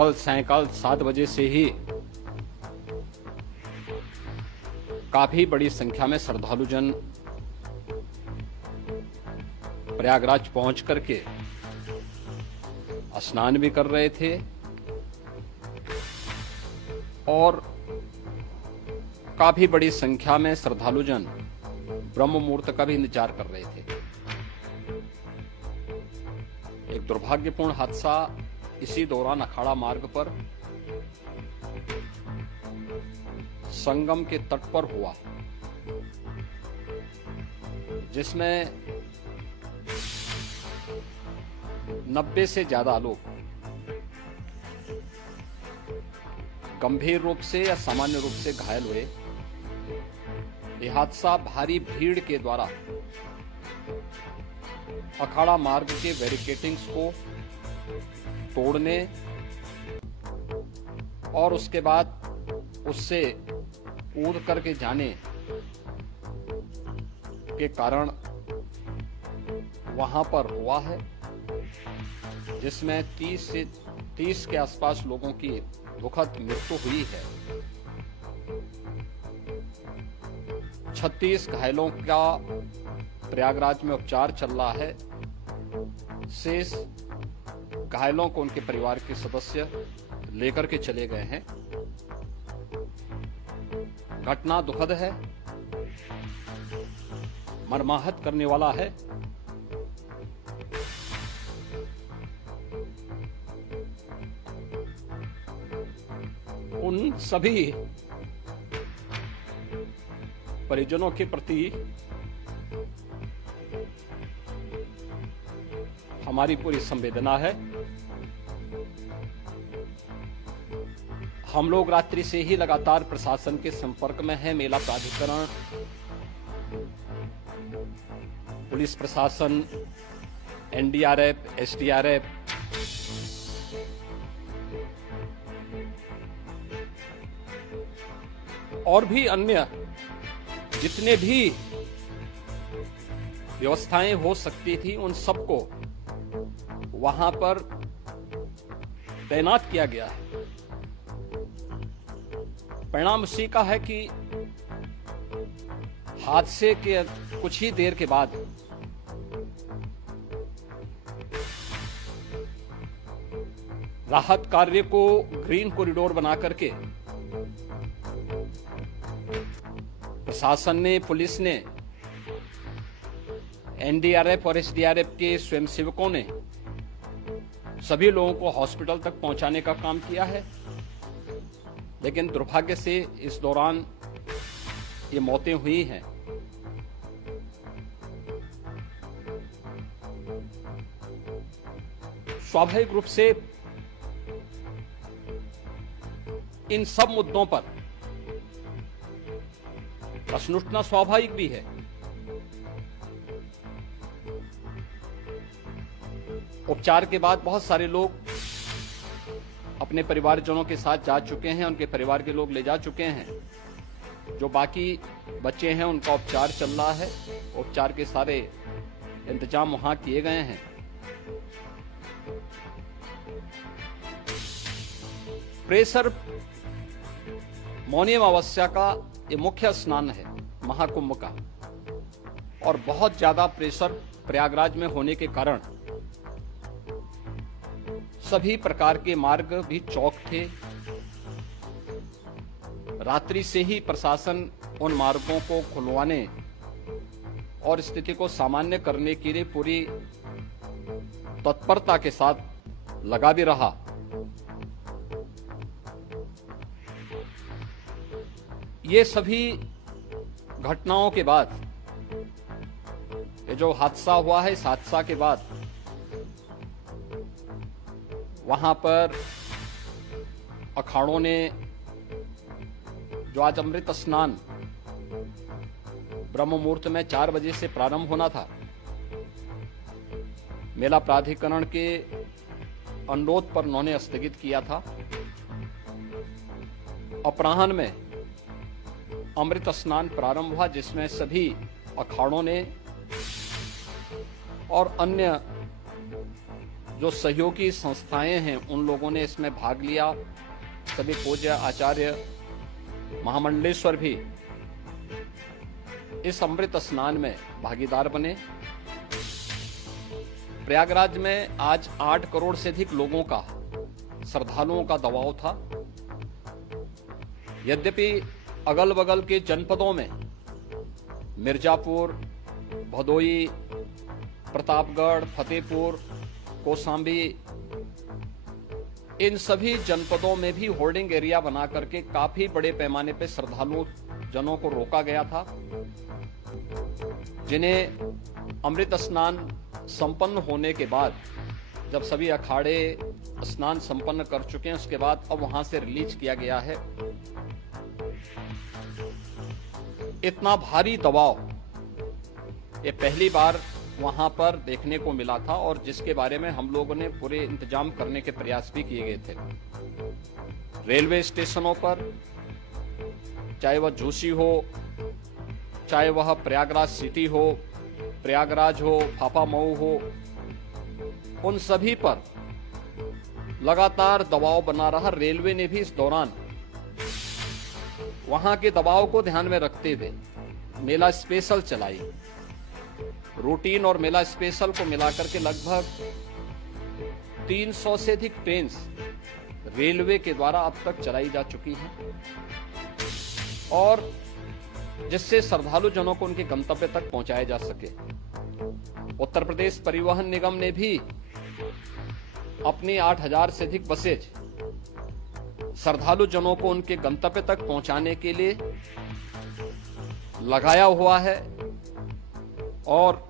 कल सायंकाल 7 बजे से ही काफी बड़ी संख्या में श्रद्धालुजन प्रयागराज पहुंच करके स्नान भी कर रहे थे और काफी बड़ी संख्या में श्रद्धालुजन ब्रह्म मुहूर्त का भी इंतजार कर रहे थे। एक दुर्भाग्यपूर्ण हादसा इसी दौरान अखाड़ा मार्ग पर संगम के तट पर हुआ, जिसमें 90 से ज्यादा लोग गंभीर रूप से या सामान्य रूप से घायल हुए। यह हादसा भारी भीड़ के द्वारा अखाड़ा मार्ग के बैरिकेडिंग्स को तोड़ने और उसके बाद उससे कूद करके जाने के कारण वहां पर हुआ है, जिसमें 30 के आसपास लोगों की दुखद मृत्यु हुई है। 36 घायलों का प्रयागराज में उपचार चल रहा है। शेष घायलों को उनके परिवार के सदस्य लेकर के चले गए हैं। घटना दुखद है, मर्माहत करने वाला है। उन सभी परिजनों के प्रति हमारी पूरी संवेदना है। हम लोग रात्रि से ही लगातार प्रशासन के संपर्क में हैं। मेला प्राधिकरण, पुलिस प्रशासन, एनडीआरएफ, एसडीआरएफ, और भी अन्य जितने भी व्यवस्थाएं हो सकती थी उन सबको वहां पर तैनात किया गया है। परिणाम उसी का है कि हादसे के कुछ ही देर के बाद राहत कार्य को ग्रीन कॉरिडोर बना करके प्रशासन ने, पुलिस ने, एनडीआरएफ और एसडीआरएफ के स्वयंसेवकों ने सभी लोगों को हॉस्पिटल तक पहुंचाने का काम किया है। लेकिन दुर्भाग्य से इस दौरान ये मौतें हुई हैं। स्वाभाविक रूप से इन सब मुद्दों पर प्रश्न उठना स्वाभाविक भी है। उपचार के बाद बहुत सारे लोग अपने परिवारजनों के साथ जा चुके हैं, उनके परिवार के लोग ले जा चुके हैं। जो बाकी बच्चे हैं उनका उपचार चल रहा है। उपचार के सारे इंतजाम वहां किए गए हैं। प्रेशर मौनी अमावस्या का ये मुख्य स्नान है महाकुंभ का, और बहुत ज्यादा प्रेशर प्रयागराज में होने के कारण सभी प्रकार के मार्ग भी चौक थे। रात्रि से ही प्रशासन उन मार्गों को खुलवाने और स्थिति को सामान्य करने के लिए पूरी तत्परता के साथ लगा भी रहा। ये सभी घटनाओं के बाद, ये जो हादसा हुआ है, इस हादसा के बाद वहां पर अखाड़ों ने जो आज अमृत स्नान ब्रह्म मुहूर्त में 4 बजे से प्रारंभ होना था, मेला प्राधिकरण के अनुरोध पर उन्होंने स्थगित किया था। अपराह्न में अमृत स्नान प्रारंभ हुआ, जिसमें सभी अखाड़ों ने और अन्य जो सहयोगी संस्थाएं हैं उन लोगों ने इसमें भाग लिया। सभी पूज्य आचार्य महामंडलेश्वर भी इस अमृत स्नान में भागीदार बने। प्रयागराज में आज 8 करोड़ से अधिक लोगों का, श्रद्धालुओं का दबाव था। यद्यपि अगल बगल के जनपदों में मिर्जापुर, भदोई, प्रतापगढ़, फतेहपुर, कौशाम्बी, इन सभी जनपदों में भी होर्डिंग एरिया बना करके काफी बड़े पैमाने पर श्रद्धालुओं जनों को रोका गया था, जिन्हें अमृत स्नान संपन्न होने के बाद, जब सभी अखाड़े स्नान संपन्न कर चुके हैं, उसके बाद अब वहां से रिलीज किया गया है। इतना भारी दबाव ये पहली बार वहां पर देखने को मिला था, और जिसके बारे में हम लोगों ने पूरे इंतजाम करने के प्रयास भी किए गए थे। रेलवे स्टेशनों पर, चाहे वह झूसी हो, चाहे वह प्रयागराज सिटी हो, प्रयागराज हो, फाफामऊ हो, उन सभी पर लगातार दबाव बना रहा। रेलवे ने भी इस दौरान वहां के दबाव को ध्यान में रखते हुए मेला स्पेशल चलाई। रूटीन और मेला स्पेशल को मिलाकर के लगभग 300 से अधिक ट्रेन रेलवे के द्वारा अब तक चलाई जा चुकी हैं, और जिससे श्रद्धालु जनों को उनके गंतव्य तक पहुंचाया जा सके। उत्तर प्रदेश परिवहन निगम ने भी अपनी 8000 से अधिक बसेज श्रद्धालु जनों को उनके गंतव्य तक पहुंचाने के लिए लगाया हुआ है, और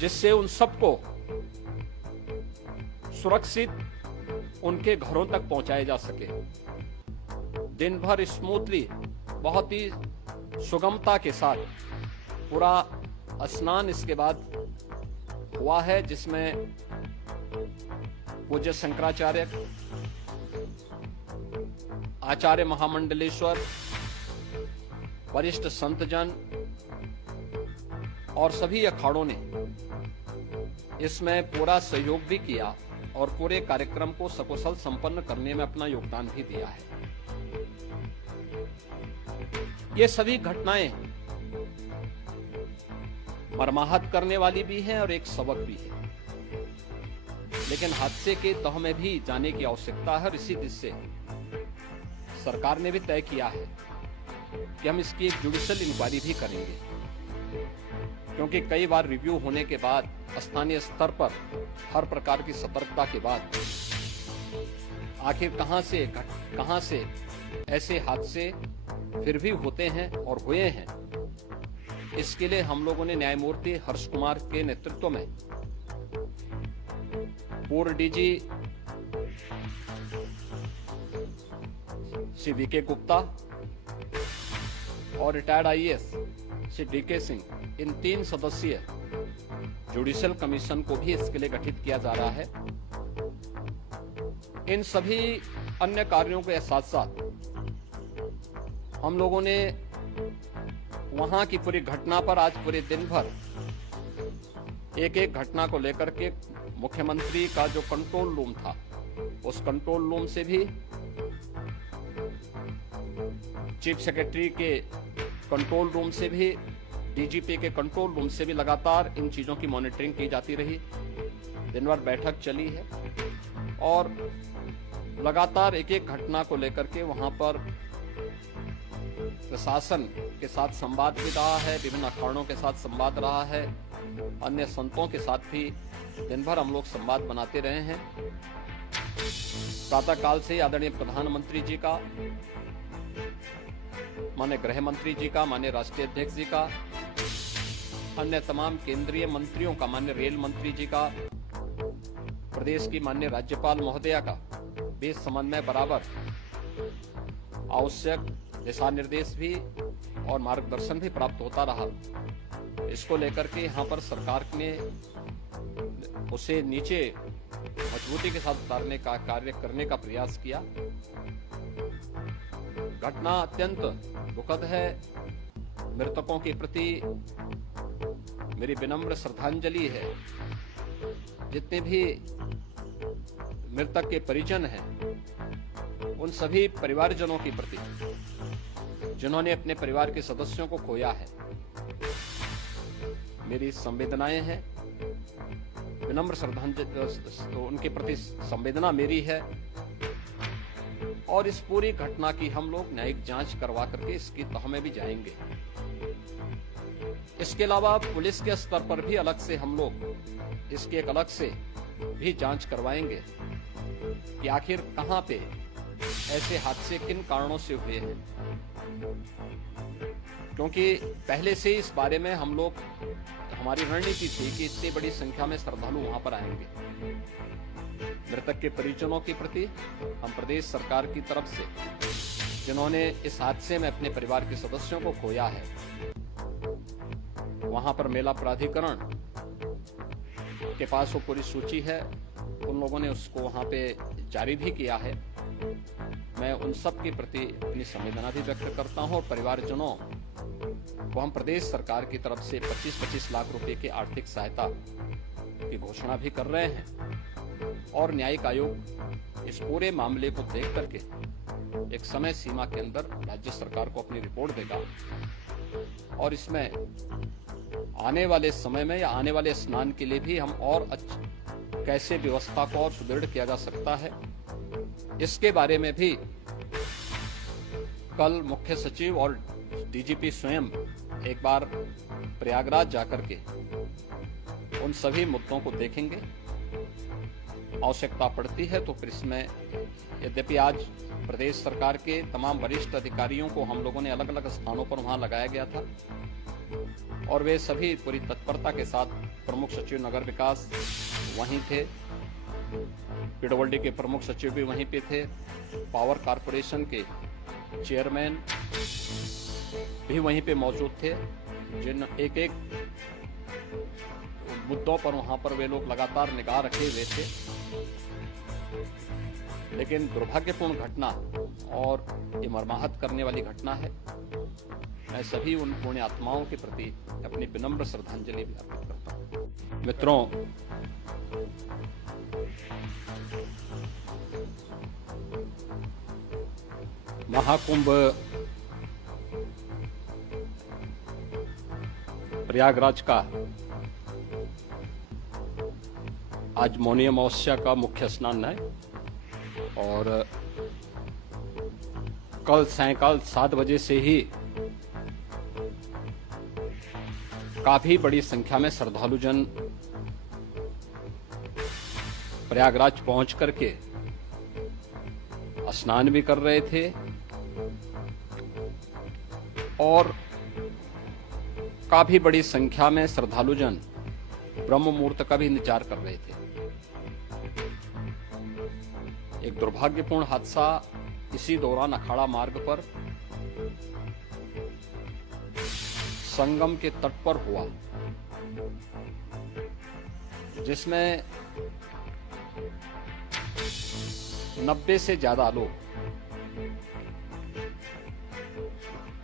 जिससे उन सबको सुरक्षित उनके घरों तक पहुंचाया जा सके। दिन भर स्मूथली, बहुत ही सुगमता के साथ पूरा स्नान इसके बाद हुआ है, जिसमें पूज्य शंकराचार्य, आचार्य महामंडलेश्वर, वरिष्ठ संतजन और सभी अखाड़ों ने इसमें पूरा सहयोग भी किया और पूरे कार्यक्रम को सकुशल संपन्न करने में अपना योगदान भी दिया है। ये सभी घटनाएं मर्माहत करने वाली भी हैं और एक सबक भी है, लेकिन हादसे के तह में भी जाने की आवश्यकता है। और इसी दिशा से सरकार ने भी तय किया है कि हम इसकी एक जुडिशियल इंक्वायरी भी करेंगे, क्योंकि कई बार रिव्यू होने के बाद स्थानीय स्तर पर हर प्रकार की सतर्कता के बाद आखिर कहां से ऐसे हादसे फिर भी होते हैं और हुए हैं। इसके लिए हम लोगों ने न्यायमूर्ति हर्ष कुमार के नेतृत्व में पूर्व डीजी श्री वीके गुप्ता और retired IAS Shri DK Singh, इन 3 सदस्यीय जुडिशियल कमीशन को भी इसके लिए गठित किया जा रहा है। इन सभी अन्य कार्यों के साथ साथ हम लोगों ने वहां की पूरी घटना पर आज पूरे दिन भर एक एक घटना को लेकर के मुख्यमंत्री का जो कंट्रोल रूम था, उस कंट्रोल रूम से भी, चीफ सेक्रेटरी के कंट्रोल रूम से भी, डीजीपी के कंट्रोल रूम से भी लगातार इन चीजों की मॉनिटरिंग की जाती रही। दिन भर बैठक चली है और लगातार एक एक घटना को लेकर के वहां पर प्रशासन के साथ संवाद भी रहा है, विभिन्न अखाड़ों के साथ संवाद रहा है, अन्य संतों के साथ भी दिन भर हम लोग संवाद बनाते रहे हैं। प्रातः काल से आदरणीय प्रधानमंत्री जी का, माननीय गृह मंत्री जी का, माननीय राष्ट्रीय अध्यक्ष जी का, अन्य तमाम केंद्रीय मंत्रियों का, माननीय रेल मंत्री जी का, प्रदेश की माननीय राज्यपाल महोदया का भी समन्वय बराबर आवश्यक दिशा निर्देश भी और मार्गदर्शन भी प्राप्त होता रहा। इसको लेकर के यहाँ पर सरकार ने उसे नीचे मजबूती के साथ उतारने का कार्य करने का प्रयास किया। घटना अत्यंत दुखद है। मृतकों के प्रति मेरी विनम्र श्रद्धांजलि है। जितने भी मृतक के परिजन हैं, उन सभी परिवारजनों के प्रति जिन्होंने अपने परिवार के सदस्यों को खोया है, मेरी संवेदनाएं हैं, विनम्र श्रद्धांजलि उनके प्रति संवेदना मेरी है। और इस पूरी घटना की हम लोग न्यायिक जांच करवा करके इसकी तह में भी जाएंगे। इसके अलावा पुलिस के स्तर पर भी अलग से हम लोग इसकी एक अलग से भी जांच करवाएंगे कि आखिर कहां पे ऐसे हादसे किन कारणों से हुए हैं, क्योंकि पहले से इस बारे में हम लोग हमारी रणनीति थी कि इतनी बड़ी संख्या में श्रद्धालु वहां पर आएंगे। मृतक के परिजनों के प्रति हम प्रदेश सरकार की तरफ से, जिन्होंने इस हादसे में अपने परिवार के सदस्यों को खोया है, वहां पर मेला प्राधिकरण के पास वो पूरी सूची है, उन लोगों ने उसको वहां पे जारी भी किया है। मैं उन सब के प्रति अपनी संवेदना भी व्यक्त करता हूं और परिवारजनों को हम प्रदेश सरकार की तरफ से 25-25 लाख रुपए की आर्थिक सहायता की घोषणा भी कर रहे हैं। और न्यायिक आयोग इस पूरे मामले को देख करके एक समय सीमा के अंदर राज्य सरकार को अपनी रिपोर्ट देगा और इसमें आने वाले समय में या आने वाले स्नान के लिए भी हम और कैसे व्यवस्था को और सुदृढ़ किया जा सकता है, इसके बारे में भी कल मुख्य सचिव और डीजीपी स्वयं एक बार प्रयागराज जाकर के उन सभी मुद्दों को देखेंगे। आवश्यकता पड़ती है तो फिर इसमें, यद्यपि आज प्रदेश सरकार के तमाम वरिष्ठ अधिकारियों को हम लोगों ने अलग अलग स्थानों पर वहां लगाया गया था और वे सभी पूरी तत्परता के साथ, प्रमुख सचिव नगर विकास वहीं थे, पीडब्ल्यूडी के प्रमुख सचिव भी वहीं पे थे, पावर कारपोरेशन के चेयरमैन भी वहीं पे मौजूद थे, जिन एक एक मुद्दों पर वहां पर वे लोग लगातार निगाह रखे हुए थे। लेकिन दुर्भाग्यपूर्ण घटना और ये मर्माहत करने वाली घटना है। मैं सभी उन पुण्य आत्माओं के प्रति अपनी विनम्र श्रद्धांजलि भी अर्पित करता हूं। मित्रों, महाकुंभ प्रयागराज का आज मौनी अमावस्या का मुख्य स्नान है और कल सायंकाल 7 बजे से ही काफी बड़ी संख्या में श्रद्धालुजन प्रयागराज पहुंच करके स्नान भी कर रहे थे और काफी बड़ी संख्या में श्रद्धालुजन ब्रह्म मुहूर्त का भी इंतजार कर रहे थे। एक दुर्भाग्यपूर्ण हादसा इसी दौरान अखाड़ा मार्ग पर संगम के तट पर हुआ, जिसमें 90 से ज्यादा लोग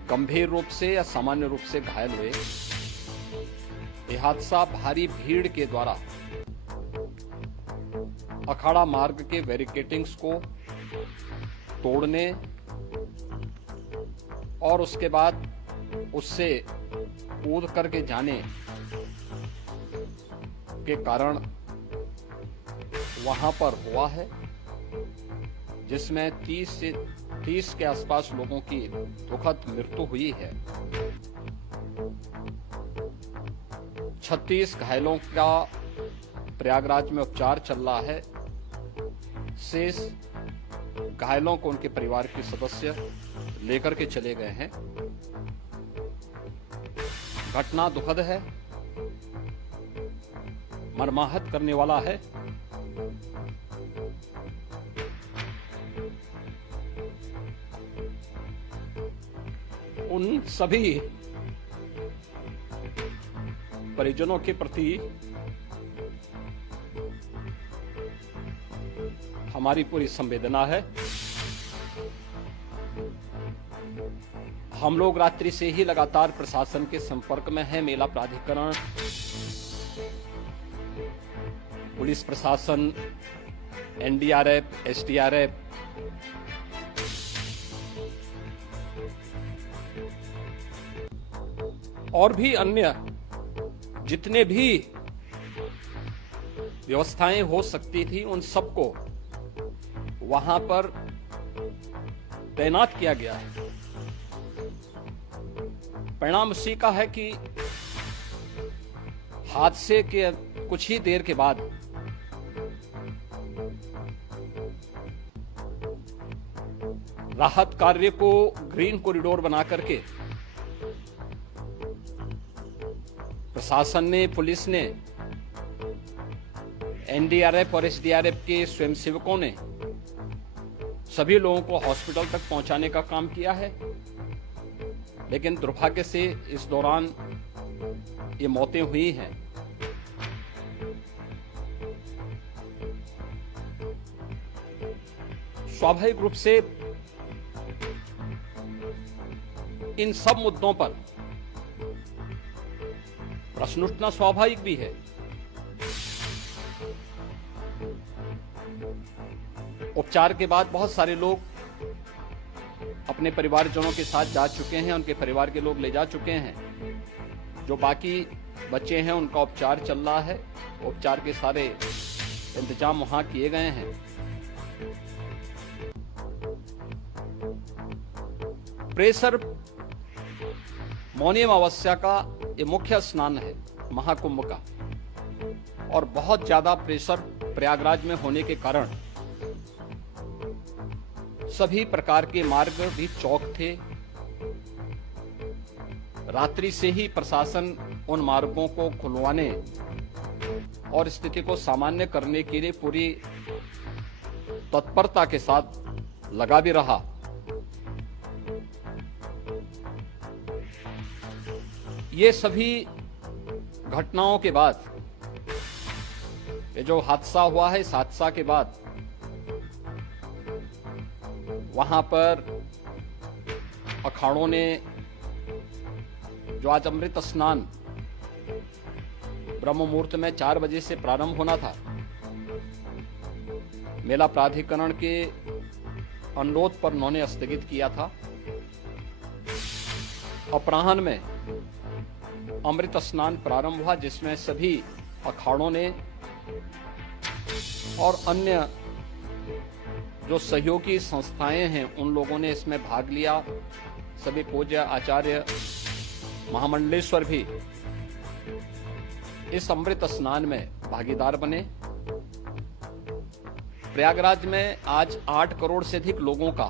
गंभीर रूप से या सामान्य रूप से घायल हुए। यह हादसा भारी भीड़ के द्वारा अखाड़ा मार्ग के बैरिकेडिंग्स को तोड़ने और उसके बाद उससे कूद करके जाने के कारण वहां पर हुआ है, जिसमें 30 के आसपास लोगों की दुखद मृत्यु हुई है। 36 घायलों का प्रयागराज में उपचार चल रहा है। शेष घायलों को उनके परिवार के सदस्य लेकर के चले गए हैं। घटना दुखद है, मर्माहत करने वाला है। उन सभी परिजनों के प्रति हमारी पूरी संवेदना है। हम लोग रात्रि से ही लगातार प्रशासन के संपर्क में हैं। मेला प्राधिकरण, पुलिस प्रशासन, एनडीआरएफ, एसडीआरएफ, और भी अन्य जितने भी व्यवस्थाएं हो सकती थी उन सबको वहां पर तैनात किया गया है। परिणाम उसी का है कि हादसे के कुछ ही देर के बाद राहत कार्य को ग्रीन कॉरिडोर बना करके प्रशासन ने, पुलिस ने, एनडीआरएफ और एसडीआरएफ के स्वयंसेवकों ने सभी लोगों को हॉस्पिटल तक पहुंचाने का काम किया है। लेकिन दुर्भाग्य से इस दौरान ये मौतें हुई हैं। स्वाभाविक रूप से इन सब मुद्दों पर प्रश्न उठना स्वाभाविक भी है। उपचार के बाद बहुत सारे लोग अपने परिवारजनों के साथ जा चुके हैं, उनके परिवार के लोग ले जा चुके हैं। जो बाकी बच्चे हैं उनका उपचार चल रहा है। उपचार के सारे इंतजाम वहां किए गए हैं। प्रेशर मौनी अमावस्या का ये मुख्य स्नान है महाकुंभ का, और बहुत ज्यादा प्रेशर प्रयागराज में होने के कारण सभी प्रकार के मार्ग भी चौक थे। रात्रि से ही प्रशासन उन मार्गों को खुलवाने और स्थिति को सामान्य करने के लिए पूरी तत्परता के साथ लगा भी रहा। ये सभी घटनाओं के बाद, ये जो हादसा हुआ है, इस हादसा के बाद वहां पर अखाड़ों ने जो आज अमृत स्नान ब्रह्म मुहूर्त में 4 बजे से प्रारंभ होना था, मेला प्राधिकरण के अनुरोध पर उन्होंने स्थगित किया था। अपराह्न में अमृत स्नान प्रारंभ हुआ, जिसमें सभी अखाड़ों ने और अन्य जो सहयोगी संस्थाएं हैं उन लोगों ने इसमें भाग लिया। सभी पूज्य आचार्य महामंडलेश्वर भी इस अमृत स्नान में भागीदार बने। प्रयागराज में आज 8 करोड़ से अधिक लोगों का,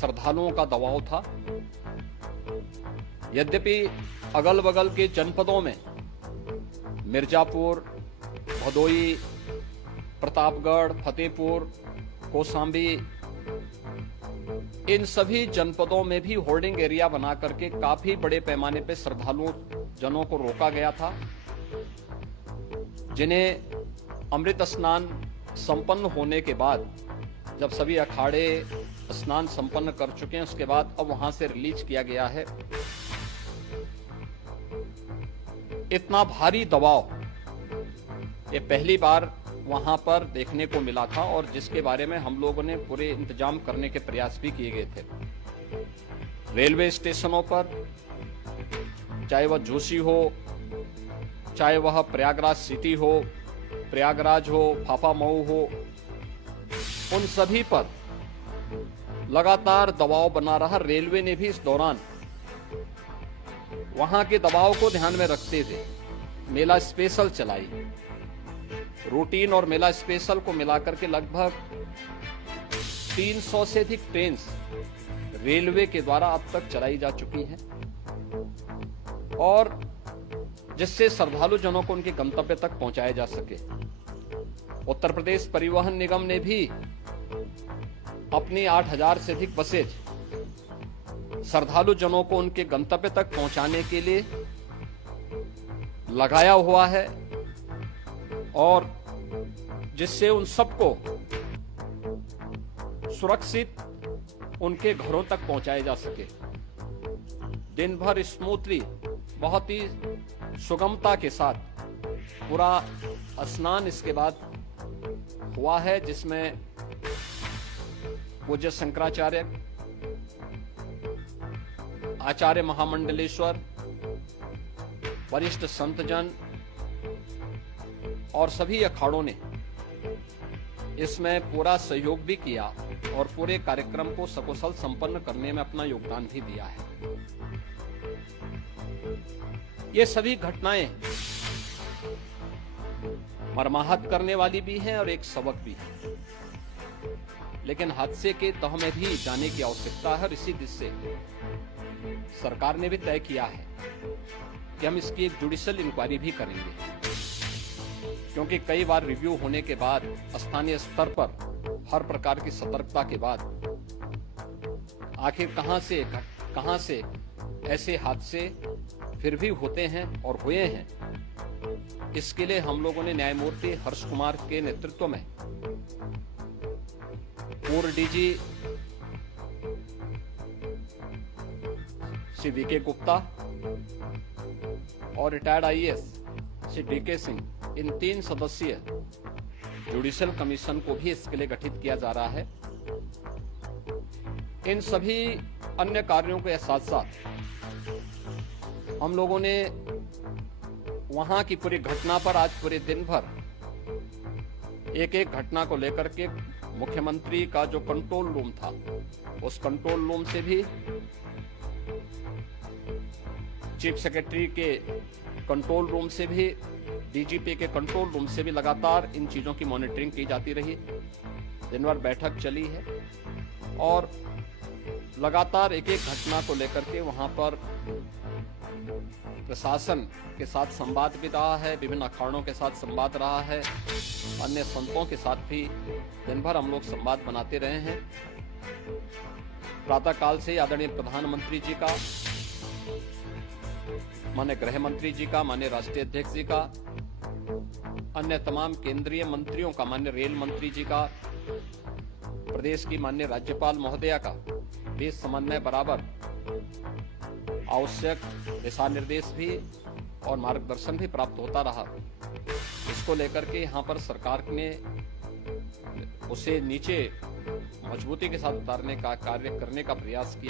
श्रद्धालुओं का दबाव था। यद्यपि अगल बगल के जनपदों में मिर्जापुर, भदोई, प्रतापगढ़, फतेहपुर, कौशाम्बी, इन सभी जनपदों में भी होर्डिंग एरिया बना करके काफी बड़े पैमाने पे श्रद्धालुओं जनों को रोका गया था, जिन्हें अमृत स्नान संपन्न होने के बाद, जब सभी अखाड़े स्नान संपन्न कर चुके हैं, उसके बाद अब वहां से रिलीज किया गया है। इतना भारी दबाव ये पहली बार वहां पर देखने को मिला था, और जिसके बारे में हम लोगों ने पूरे इंतजाम करने के प्रयास भी किए गए थे। रेलवे स्टेशनों पर, चाहे वह जोशी हो, चाहे वह प्रयागराज सिटी हो, प्रयागराज हो, फाफामऊ हो, उन सभी पर लगातार दबाव बना रहा। रेलवे ने भी इस दौरान वहां के दबाव को ध्यान में रखते हुए मेला स्पेशल चलाई। रूटीन और मेला स्पेशल को मिलाकर के लगभग 300 से अधिक ट्रेन रेलवे के द्वारा अब तक चलाई जा चुकी हैं, और जिससे श्रद्धालु जनों को उनके गंतव्य तक पहुंचाया जा सके। उत्तर प्रदेश परिवहन निगम ने भी अपनी 8000 से अधिक बसेज श्रद्धालु जनों को उनके गंतव्य तक पहुंचाने के लिए लगाया हुआ है, और जिससे उन सबको सुरक्षित उनके घरों तक पहुंचाया जा सके। दिन भर स्मूथली, बहुत ही सुगमता के साथ पूरा स्नान इसके बाद हुआ है, जिसमें पूज्य शंकराचार्य, आचार्य महामंडलेश्वर, वरिष्ठ संतजन और सभी अखाड़ों ने इसमें पूरा सहयोग भी किया और पूरे कार्यक्रम को सकुशल संपन्न करने में अपना योगदान भी दिया है। ये सभी घटनाएं मर्माहत करने वाली भी हैं और एक सबक भी है, लेकिन हादसे के तह में भी जाने की आवश्यकता है और इसी दिशा से सरकार ने भी तय किया है कि हम इसकी एक जुडिशियल इंक्वायरी भी करेंगे, क्योंकि कई बार रिव्यू होने के बाद स्थानीय स्तर पर हर प्रकार की सतर्कता के बाद आखिर कहां से ऐसे हादसे फिर भी होते हैं और हुए हैं। इसके लिए हम लोगों ने न्यायमूर्ति हर्ष कुमार के नेतृत्व में पूर्व डीजी श्री वीके गुप्ता और retired IAS Shri DK Singh, इन 3 सदस्यीय जुडिशियल कमीशन को भी इसके लिए गठित किया जा रहा है। इन सभी अन्य कार्यों के साथ साथ हम लोगों ने वहां की पूरी घटना पर आज पूरे दिन भर एक घटना को लेकर के मुख्यमंत्री का जो कंट्रोल रूम था, उस कंट्रोल रूम से भी, चीफ सेक्रेटरी के कंट्रोल रूम से भी, डीजीपी के कंट्रोल रूम से भी लगातार इन चीजों की मॉनिटरिंग की जाती रही। दिन भर बैठक चली है और लगातार एक घटना को लेकर के वहां पर प्रशासन के साथ संवाद भी रहा है, विभिन्न अखाड़ों के साथ संवाद रहा है, अन्य संतों के साथ भी दिन भर हम लोग संवाद बनाते रहे हैं। प्रातः काल से आदरणीय प्रधानमंत्री जी का, माननीय गृह मंत्री जी का, माननीय राष्ट्रीय अध्यक्ष जी का, अन्य तमाम केंद्रीय मंत्रियों का, माननीय रेल मंत्री जी का, प्रदेश की माननीय राज्यपाल महोदया का भी समन्वय बराबर आवश्यक दिशा निर्देश भी और मार्गदर्शन भी प्राप्त होता रहा। इसको लेकर के यहाँ पर सरकार ने उसे नीचे मजबूती के साथ उतारने का कार्य करने का प्रयास किया।